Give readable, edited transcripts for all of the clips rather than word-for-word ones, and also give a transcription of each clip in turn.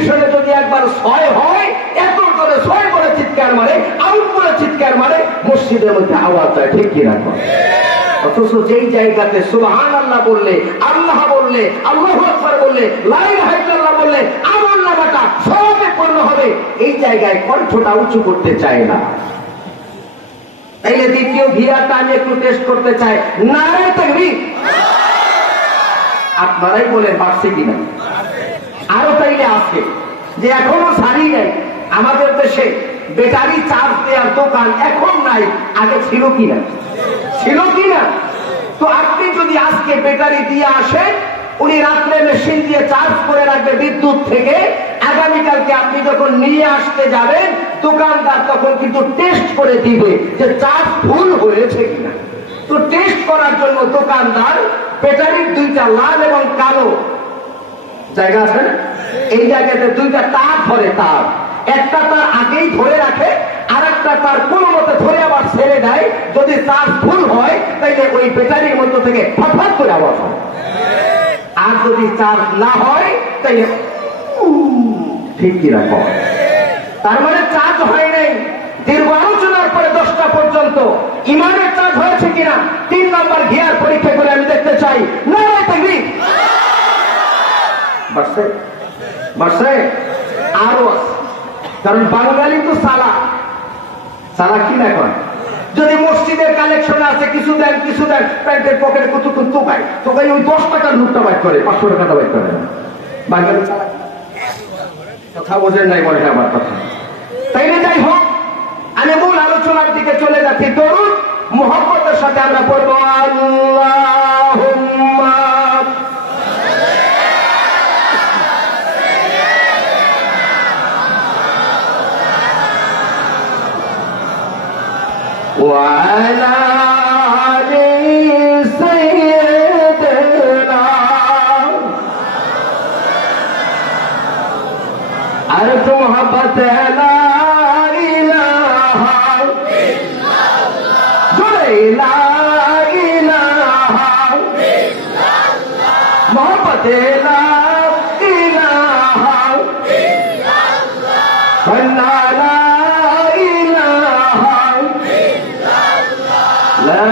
ডিভিশনে যদি একবার 6 হয়, এত করে 6 করে চিৎকার মারে, আউট করে চিৎকার মারে, মসজিদের মধ্যে আওয়াজ হয়, ঠিক কিনা? অথচ যেই জায়গাতে সুবহানাল্লাহ বললে, আল্লাহ বললে, আল্লাহু আকবার বললে, লা ইলাহা ইল্লাল্লাহ বললে আমলনামাটা সবে পূর্ণ হবে, এই জায়গায় কণ্ঠটা উঁচু করতে চায় না। তাইলে দ্বিতীয় ঘিরাটা আমি একটু টেস্ট করতে চাই, নারে তাকবীর। আপনারাই বলেন পারছে কিনা? আরো তাইলে আছে যে এখনো ছাড়ি নাই। আমাদের দেশে ব্যাটারি চার্জ দেওয়ার দোকান এখন নাই, আগে ছিল কিনা? ছিল কিনা? তো আপনি যদি আজকে ব্যাটারি দিয়ে আসেন, উনি রাত্রে মেশিন দিয়ে চার্জ করে রাখবে বিদ্যুৎ থেকে, আগামীকালকে আপনি যখন নিয়ে আসতে যাবেন, দোকানদার তখন কিন্তু টেস্ট করে দিবে যে চার্জ ফুল হয়েছে কিনা। তো টেস্ট করার জন্য দোকানদার ব্যাটারির 2টা লাল এবং কালো জায়গা আছে না, এই জায়গাতে 2টা তার ধরে, তার একটা তার আগেই ধরে রাখে, আর একটা তার কোন মতে ধরে আবার ছেড়ে দেয়। যদি চার্জ ফুল হয় তাইলে ওই ব্যাটারির মধ্য থেকে ফটফট করে আওয়াজ হয়, আর যদি চার্জ না হয় তাইলে ঠিক কিনা? তার মানে চার্জ হয় নাই। দীর্ঘ আলোচনার পরে 10টা পর্যন্ত ইমানের চার্জ হয়েছে কিনা 3 নম্বর ঘিয়ার পরীক্ষা করে আমি দেখতে চাই। নারে তাকবীর। বাড়ছে বাড়ছে আরো আছে, কারণ বাঙালি তো সালা সালা কি না কয়। যদি মসজিদের কালেকশন আছে, কিছু দেন কিছু দেন, প্যান্টের পকেটে কতক্ষণ তোকায় তোকাই ওই 10 টাকার নোটটা বাইর করে, 500 টাকাটা বাইর করে না। বাঙালি সালা কথা বোঝেন নাই মনে হয় আমার কথা। তাই না? যাই হোক, আমি মূল আলোচনার দিকে চলে যাচ্ছি। দরুদ মুহাব্বতের সাথে আমরা পড়বো আল্লাহুম্মা ওয়া আলা আলি সাইয়্যিদিনা আর তো মোহাব্বত লা ইলাহা ইল্লাল্লাহ, জোরে লা ইলাহা ইল্লাল্লাহ, মোহাব্বত লা ইলাহা ইল্লাল্লাহ, লা ইলাহা ইল্লাল্লাহ, লা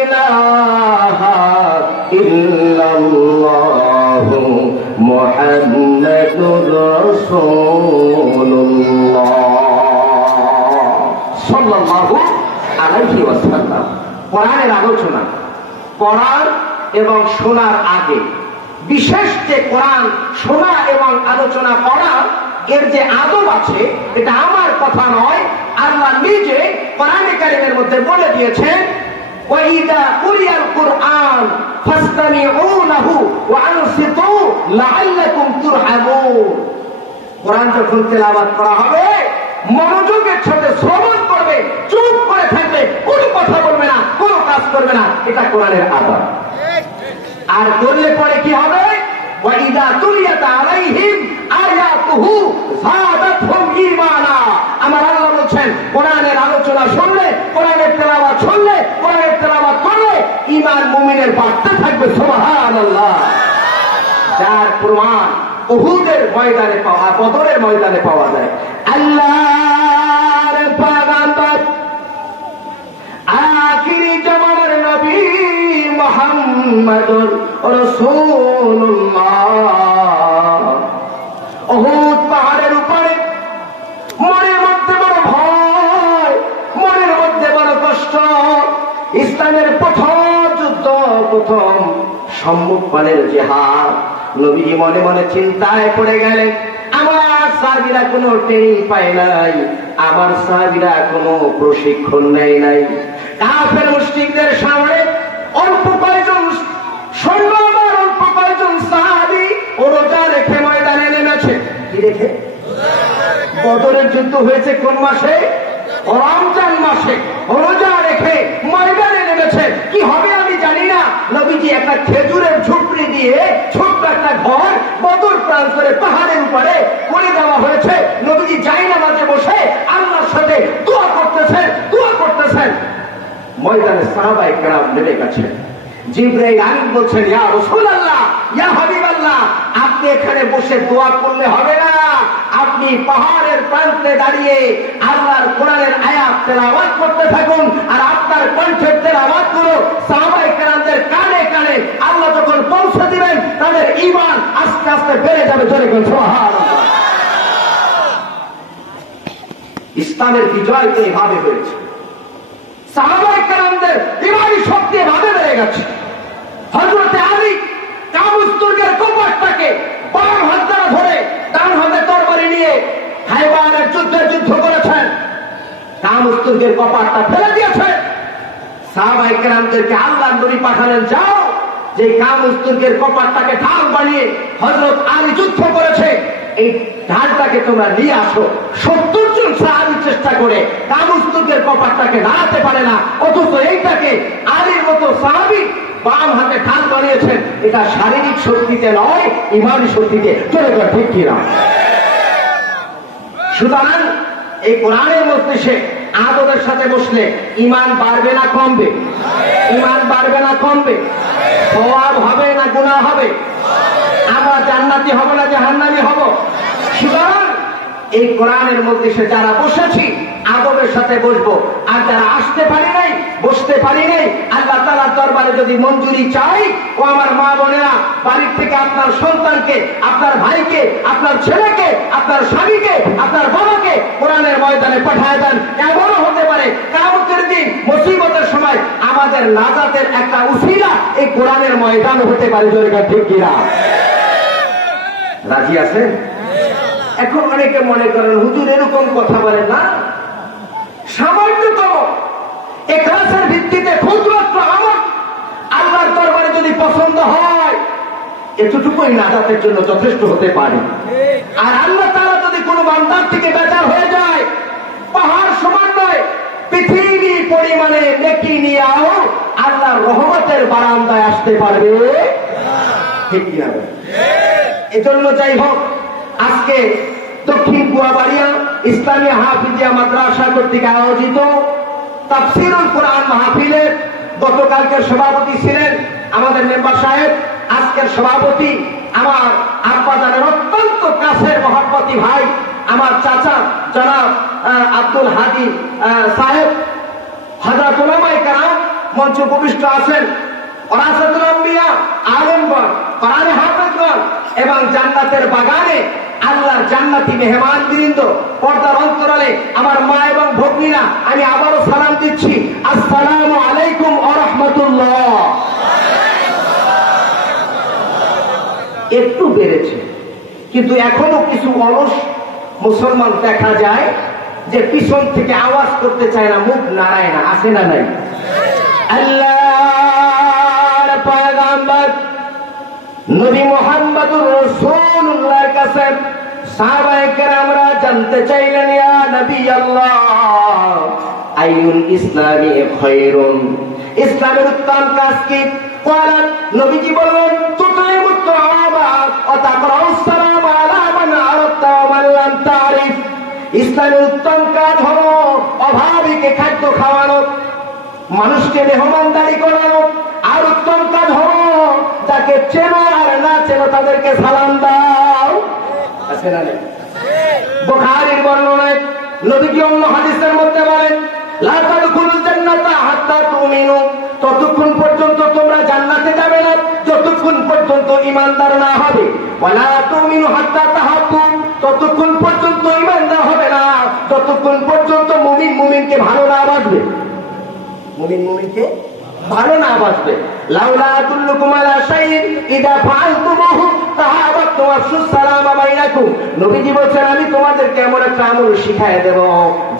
ইলাহা ইল্লাল্লাহ মুহাম্মাদুর রাসূলুল্লাহ সাল্লাল্লাহু আলাইহি ওয়াসাল্লাম। কোরআনের আলোচনা, কোরআন এবং শোনার আগে বিশেষ যে কোরআন শোনা এবং আলোচনা করা, এর যে আদব আছে, এটা আমার কথা নয়, আল্লাহ নিজে কোরআনে কারীমের মধ্যে বলে দিয়েছেন, وَإِذَا قُرِئَ الْقُرْآنُ فَاسْتَمِعُوا لَهُ وَأَنصِتُوا لَعَلَّكُمْ تُرْحَمُونَ। কোরআন যখন তেলাওয়াত করা হবে, মনোযোগের সাথে শ্রবণ করবে, চুপ করে থাকবে, কোনো কথা বলবে না, কোনো কাজ করবে না, এটা কোরআনের আদব। আর করলে পরে কি হবে? وَإِذَا تُلِيَتْ عَلَيْهِمْ آيَاتُهُ زَادَتْهُمْ ঈমানা। আমার আল্লাহ বলছেন, কোরআনের আলোচনা শুনলে, কোরআনের তেলাওয়াত শুনলে, কোরআনের তেলাওয়াত করলে ঈমান মুমিনের বাড়তে থাকবে। সুবহানাল্লাহ। যার প্রমাণ উহুদের ময়দানে পাওয়া, বদরের ময়দানে পাওয়া যায়। আল্লাহর পয়গম্বর আখিরি জামানার নবী মুহাম্মদুর রাসূলুল্লাহ উহুদ পাহাড়ের উপরে, মনের মধ্যে বড় ভয়, মনের মধ্যে বড় কষ্ট। ইসলামের প্রথম যুদ্ধ, প্রথম সম্মুখপানের জিহাদ। নবীজি মনে মনে চিন্তায় পড়ে গেলেন, আমার সাহাবীরা কোনো ট্রেনিং পায় নাই, আমার সাহাবীরা কোনো প্রশিক্ষণ নেয় নাই। কাফের মুশরিকদের সামনে অল্প কয়েকজন সৈন্য, আমার অল্প কয়েকজন সাহাবী রোজা রেখে ময়দানে নেমেছে। কি রেখে? বদরের যুদ্ধ হয়েছে কোন মাসে? রমজান মাসে। রোজা রেখে ময়দানে নেমেছে। কি হবে আমি জানি না। নবীজি একটা খেজুরের ঝুপড়ি দিয়ে ছোট্ট একটা ঘর বদর প্রান্তরে পাহাড়ের উপরে করে দেওয়া হয়েছে। নবীজি জায়নামাজে বসে আল্লাহর সাথে দোয়া করতেছেন, দোয়া করতেছেন। ময়দানে সাহাবায়ে কেরাম নেমে গেছে। জিবরাইল আমিন বলছেন, ইয়া রাসূলুল্লাহ, ইয়া হাবিবাল্লাহ, আপনি এখানে বসে দোয়া করলে হবে না, আপনি পাহাড়ের প্রান্তে দাঁড়িয়ে আল্লাহর কোরআনের আয়াত তেলাওয়াত করতে থাকুন। আর আপনার কণ্ঠের তেলাওয়াতগুলো সাহাবায়ে কেরামদের কানে কানে আল্লাহ যখন পৌঁছে দিবেন, তাদের ঈমান আস্তে আস্তে বেড়ে যাবে। জোরে বলুন সুবহানাল্লাহ। ইসলামের বিজয় তো এভাবে হয়েছে, সাহাবায়ে কেরামদের ঈমানি শক্তি এভাবে বেড়ে গেছে। হযরত আলী কাবুস তুর্কের কপাটটাকে বাম হাত দ্বারা ধরে ডান হাতে তরবারি নিয়ে খায়বারের যুদ্ধ করেছেন, কাবুস তুর্কের কপাটটা ফেলে দিয়েছেন। সাহাবায়ে কেরামদেরকে আল্লাহর নবী পাঠালেন, যাও যে কাবুস তুর্কের কপাটটাকে ঢাল বানিয়ে হযরত আলী যুদ্ধ করেছে, এই ঢালটাকে তোমরা নিয়ে আসো। 70 জন সাহাবী চেষ্টা করে কাবুস তুর্কের কপাটটাকে নাড়াতে পারে না, অথচ এইটাকে আলীর মতো সাহাবী বাম হাতে ঢাল বানিয়েছেন। এটা শারীরিক শক্তিতে নয়, ইমানি শক্তিতে। ঠিক কিনা? সুতরাং এই কোরআনের মজলিসে আদবের সাথে বসলে ইমান বাড়বে না কমবে? ইমান বাড়বে না কমবে? সওয়াব হবে না গুনাহ হবে? আমরা জান্নাতি হব না জাহান্নামী হব? সুতরাং এই কোরআনের মজলিসে যারা বসেছি আদবের সাথে বসবো, আর যারা আসতে পারি নাই, বসতে পারি নাই, আল্লাহ তাআলার দরবারে যদি মঞ্জুরি চাই, ও আমার মা বোনেরা, বাড়ির থেকে আপনার সন্তানকে, আপনার ভাইকে, আপনার ছেলেকে, আপনার স্বামীকে, আপনার বাবাকে কোরআনের ময়দানে পাঠায় দেন। এমনও হতে পারে কিয়ামতের দিন মুসিবতের সময় আমাদের নাজাতের একটা উসিলা এই কোরআনের ময়দান হতে পারে। জোরে ঠিক কিনা? রাজি আছেন? এখন অনেকে মনে করেন হুজুর এরকম কথা বলেন না, সামান্যতম ইখলাসের ভিত্তিতে ক্ষুদ্রত্ব আমল আল্লাহর দরবারে যদি পছন্দ হয়, এতটুকুই নাজাতের জন্য যথেষ্ট হতে পারে। আর আল্লাহ তাআলা যদি কোনো বান্দার থেকে বেজার হয়ে যায়, পাহাড় সমান নয়, পৃথিবী পরিমাণে নেকি নিয়েও আল্লাহর রহমতের বারান্দায় আসতে পারবে। ঠিক কিনা? এজন্য যাই হোক, আজকে দক্ষিণ কুয়াবাড়িয়া ইসলামিয়া হাফিজিয়া মাদ্রাসা কর্তৃক আয়োজিত তাফসীরুল কোরআন মাহফিলের গতকালকের সভাপতি ছিলেন আমাদের মেম্বার সাহেব, আজকের সভাপতি আমার আব্বাজানের অত্যন্ত কাছের মহব্বতী ভাই, আমার চাচা জনাব আব্দুল হাদি সাহেব। হযরত উলামায়ে কেরাম মঞ্চ উপবিষ্ট আছেন, ওরাসাতুল আম্বিয়া আলেমগণ, কোরআনে হাফেজগণ এবং জান্নাতের বাগানে আল্লাহর জান্নাতি মেহমান বৃন্দ, পর্দার অন্তরালে আমার মা এবং ভগ্নীরা, আমি আবারও সালাম দিচ্ছি, আসসালামু আলাইকুম ওয়া রাহমাতুল্লাহ। একটু বেড়েছে, কিন্তু এখনো কিছু অলস মুসলমান দেখা যায় যে পিছন থেকে আওয়াজ করতে চায় না, মুখ নাড়ায় না। আছে না নাই? আল্লাহর পয়গম্বর নবী মুহাম্মদুর রাসূলুল্লাহর কাছে সাহাবায়ে কেরামরা জানতে চাইলেন, ইয়া নবী আল্লাহ, আইয়ুল ইসলামি খায়রুন, ইসলামের উত্তম কাজ কি? ক্বালাত, নবীজি বললেন, তুতিমুত তাআবা ওয়া তাকরাউস সালাম আলা মান আরাফতা ওয়া মান লাম তারিফ। ইসলামের উত্তম কাজ হলো অভাবীকে খাদ্য খাওয়ানো, মানুষকে মেহমানদারি করানো। আর উত্তম কাজ হলো যাকে চেনো আর না চেনো তাদেরকে সালাম দাও। আছে না? বুখারীর বর্ণনায় নবীজি অন্য হাদিসের মধ্যে বলেন, লা তাদখুলুল জান্নাতা হাত্তা তুমিনু, ততক্ষণ পর্যন্ত তোমরা জান্নাতে যাবে না যতক্ষণ পর্যন্ত ঈমানদার না হবে। ওয়ালা তুমিনু হাত্তা তাহাব্বু, ততক্ষণ পর্যন্ত ঈমানদার হবে না ততক্ষণ পর্যন্ত মুমিন মুমিনকে ভালো না বাসবে। মুমিন মুমিনকে ভালো না বাসবে। লাউলা আদুল্লুকুম আলা শাইইন ইযা ফাআলতুমুহু তাহাবাতু ওয়াফশুস সালামা বাইনাকুম, নবীজি বলেন, আমি তোমাদেরকে এমন একটা আমল শিখায় দেব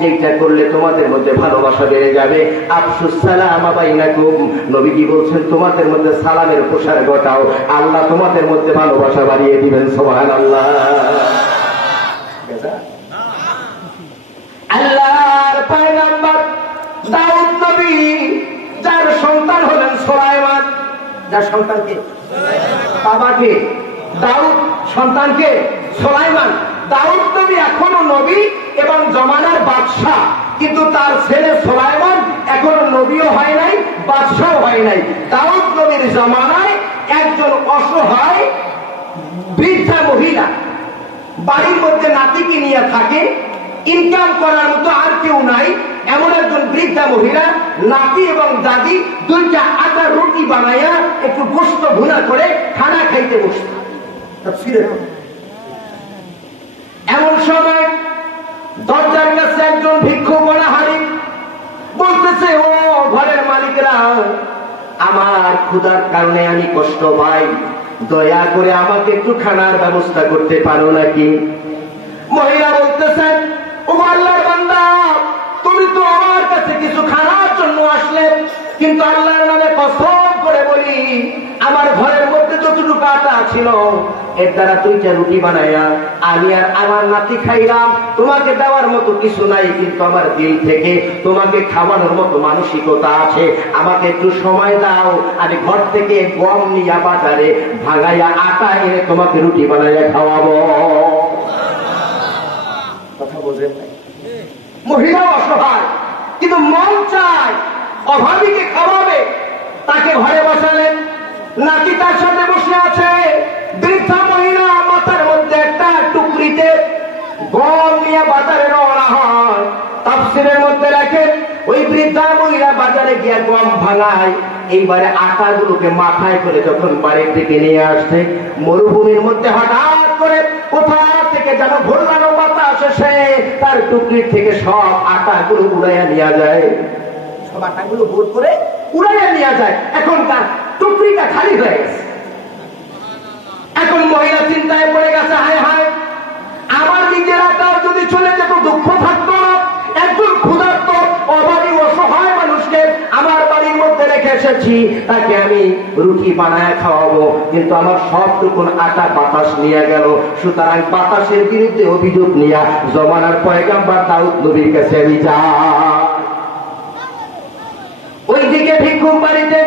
যেটা করলে তোমাদের মধ্যে ভালোবাসা বেড়ে যাবে। আফশুস সালামা বাইনাকুম, নবীজি বলেন তোমাদের মধ্যে সালামের প্রসার ঘটাও, আল্লাহ তোমাদের মধ্যে ভালোবাসা বাড়িয়ে দিবেন। সুবহানাল্লাহ। আল্লাহর পয়গম্বর দাউদ নবী, যার সন্তান হলেন সুলাইমান, যার সন্তানকে বাবাকে দাউদ, সন্তানকে সুলাইমান। দাউদ নবী এখনো নবী এবং জমানার বাদশাহ, কিন্তু তার ছেলে সুলাইমান এখনো নবীও হয় নাই, বাদশাও হয় নাই। দাউদ নবীর জমানায় একজন অসহায় বৃদ্ধা মহিলা বাড়ির মধ্যে নাতিকে নিয়ে থাকে, ইনকাম করার মতো আর কেউ নাই, এমন একজন বৃদ্ধা মহিলা নাতি এবং দাদি দুইটা আটা রুটি বানাইয়া একটু গোস্ত ভুনা করে খানা খাইতে বসত। এমন সময় দরজার কাছে একজন ভিক্ষুক অনাহারী বলতেছে, ও ঘরের মালিকরা, আমার ক্ষুধার কারণে আমি কষ্ট পাই, দয়া করে আমাকে একটু খানার ব্যবস্থা করতে পারো নাকি? মহিলা বলতেছেন, ও আল্লাহর বান্দা, তুমি তো আমার কাছে কিছু খানার জন্য আসলে, কিন্তু আল্লাহর নামে কসম করে বলি, আমার ঘরের মধ্যে যতটুকু আটা ছিল এর দ্বারা দুইটা রুটি বানাইয়া আমি আর আমার নাতি খাইলাম, তোমাকে দেওয়ার মতো কিছু নাই, কিন্তু আমার দিল থেকে তোমাকে খাওয়ানোর মতো মানসিকতা আছে, আমাকে একটু সময় দাও, আমি ঘর থেকে গম নিয়ে বাজারে ভাঙাইয়া আটা এনে তোমাকে রুটি বানাইয়া খাওয়াবো। কথা বোঝেন? মহিলা অসহায়, কিন্তু মন চায় অভাবীকে খাওয়াবে, তাকে ঘরে বসালেন, নাতি তার সাথে বসে আছে, বৃদ্ধা মহিলা মাথার মধ্যে একটা টুকরিতে গম নিয়ে বাজারে রওনা হয়। তাফসীরের মধ্যে রাখেন, ওই বৃদ্ধা মহিলা বাজারে গিয়ে গম ভাঙায়, এইবারে আটাগুলোকে মাথায় করে যখন বাড়ির থেকে নিয়ে আসছে, মরুভূমির মধ্যে হঠাৎ করে কোথা থেকে যেন ঘূর্ণানো বাতাস এসে তার টুকরির থেকে সব আটাগুলো উড়াইয়া নিয়ে যায়, সব আটাগুলো ভোর করে উড়াইয়া নিয়ে যায়। এখন তার টুকরিটা খালি হয়ে গেছে। এখন মহিলা চিন্তায় পড়ে গেছে, হায় হায়, আমার নিজের আটাও যদি চলে যেত দুঃখ থাকতো না, একজন ক্ষুধার্ত অভাবী অসহায় মানুষকে আমার বাড়ির মধ্যে রেখে এসেছি, তাকে আমি রুটি বানায় খাওয়াবো, কিন্তু আমার সবটুকুন আটা বাতাস নিয়ে গেল। সুতরাং বাতাসের বিরুদ্ধে অভিযোগ নিয়ে জমানার পয়গম্বর দাউদ নবীর কাছে আমি যাই। ওইদিকে ভিক্ষুক বাড়িতে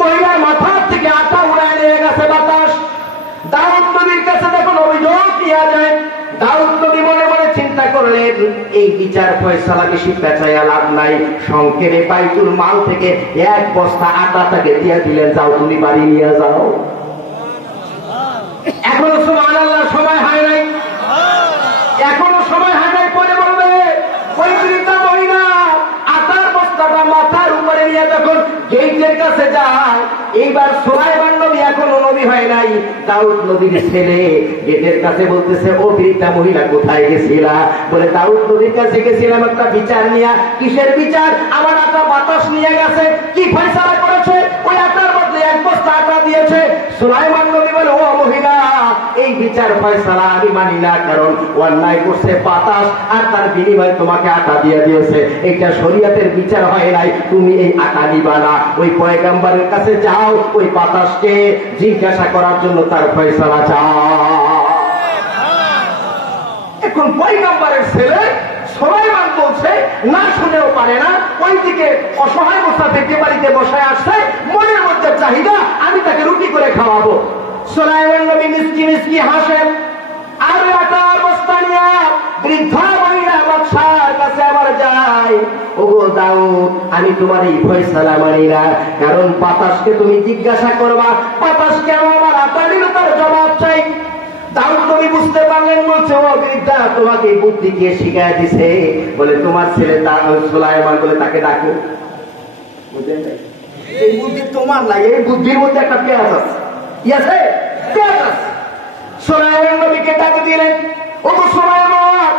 মহিলার মাথার থেকে আটা উড়ায় নিয়ে গেছে বাতাস। দাউদ নবীর কাছে যখন অভিযোগ নিয়ে যায়, দাউদ নবী মনে মনে চিন্তা করলেন, এই বিচার ফয়সালা বেশি পেঁচাইয়া লাভ নাই, সংক্ষেপে বাইতুল মাল থেকে এক বস্তা আটা তাকে দিয়ে দিলেন, যাও তুমি বাড়ি নিয়ে যাও। এখনো সুবহানাল্লাহ সময় হয় নাই, এখনো সময় হয় নাই। পরে বলবে ওই বৃদ্ধা মহিলা আটার বস্তাটা মাথার উপরে নিয়ে যখন গেটের কাছে যায়, এইবার সুলাইমান নবী এখনো নবী হয় নাই, দাউদ নবীর ছেলে গেটের কাছে বলতেছে, ও বৃদ্ধা মহিলা কোথায় গেছিলা? বলে, দাউদ নবীর কাছে গেছিলাম একটা বিচার নিয়ে। কিসের বিচার? আমার আটা বাতাস নিয়ে গেছে। কি ফয়সালা করেছে? ওই আটার বদলে এক বস্তা আটা দিয়েছে। সুলাইমান নবী বলে, ও মহিলা, এই বিচার ফয়সালা আমি মানি না, কারণ অন্যায় করছে বাতাস আর তার বিনিময়ে তোমাকে আটা দিয়ে দিয়েছে, এটা শরীয়তের বিচার হয় নাই, তুমি এই আটা নিবা না। ওই পয়গম্বরের কাছে যাও, ওই বাতাসকে জিজ্ঞাসা করার জন্য তার ফয়সালা চাও। এখন পয়গম্বরের ছেলে সুলাইমান বলছে, না শুনেও পারে না, ওইদিকে অসহায় মুসাফিরকে বাড়িতে বসায় আসছে, মনের মধ্যে চাহিদা আমি তাকে রুটি করে খাওয়াবো। সুলাইমান নবী মিষ্টি মিষ্টি হাসেন, আর আটার বস্তা নিয়ে বৃদ্ধা মহিলা বাদশার কাছে আবার যায়। ওগো দাউদ, আমি তোমার এই ফয়সালা মানি না, কারণ বাতাসকে তুমি জিজ্ঞাসা করবা, বাতাস কেন আমার আটা দিল তার জবাব চাই। দাউদ নবী বুঝতে পারলেন, বলছে, ও বৃদ্ধা, তোমাকে বুদ্ধি কে শিখায় দিছে? বলে, তোমার ছেলে সুলাইমান, বলে তাকে ডাকো। বুঝলেন? এই বুদ্ধি তোমার নাই, এই বুদ্ধির মধ্যে একটা পেঁয়াজ আছে, আছে পেঁয়াজ আছে। সুলাইমান নবীকে ডাকে দিলেন, ও তো সুলাইমান,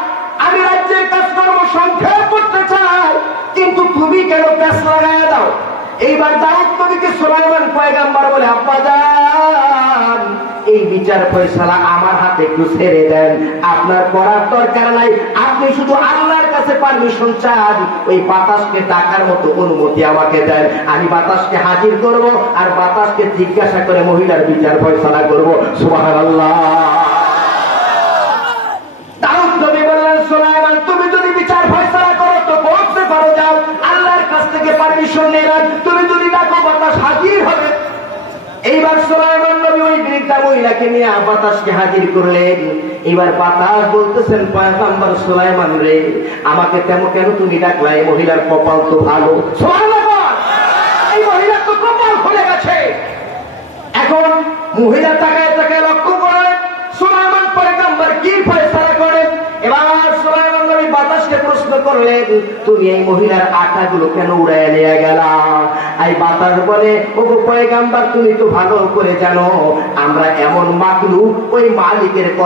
আমি রাজ্যের কাজকর্ম সংক্ষেপ করতে চাই, কিন্তু তুমি কেন প্যাঁচ লাগাইয়া দাও? এইবার দাউদ নবীকে সুলাইমান পয়গম্বর বলে, আব্বা যান, এই বিচার ফয়সালা আমার হাতে একটু ছেড়ে দেন, আপনার করার দরকার নাই, আপনি শুধু আল্লাহর কাছে পারমিশন চান, ওই বাতাসকে ডাকার মতো অনুমতি আমাকে দেন, আমি বাতাসকে হাজির করব আর বাতাসকে জিজ্ঞাসা করে মহিলার বিচার ফয়সালা করব। সুবহানাল্লাহ। দাউদ নবী বললেন, সুলাইমান, তুমি যদি বিচার ফয়সালা করো তো করতে পারো, যাও, আল্লাহর কাছ থেকে পারমিশন নিয়ে, তুমি যদি ডাকো বাতাস হাজির হবে। এইবার সুলাইমান নবী ওই বৃদ্ধা মহিলাকে নিয়ে বাতাসকে হাজির করলেন। এবার বাতাস বলতেছেন, পয়গম্বর সুলাইমান রে, আমাকে তেমন কেন তুমি ডাকলা? এই মহিলার কপাল তো ভালো। সুবহানাল্লাহ, এই মহিলার তো কপাল খুলে গেছে। এখন মহিলা তাকায় তাকায় লক্ষ্য করে করলেন, তুমি এই মহিলার আটাগুলো কেন উড়াইয়া নিয়ে গেলা? এই বাতাস বলে, ও পয়গাম্বার তুমি তো ভালো করে জানো আমরা এমন মাকলুক, ওই মালিকের কথা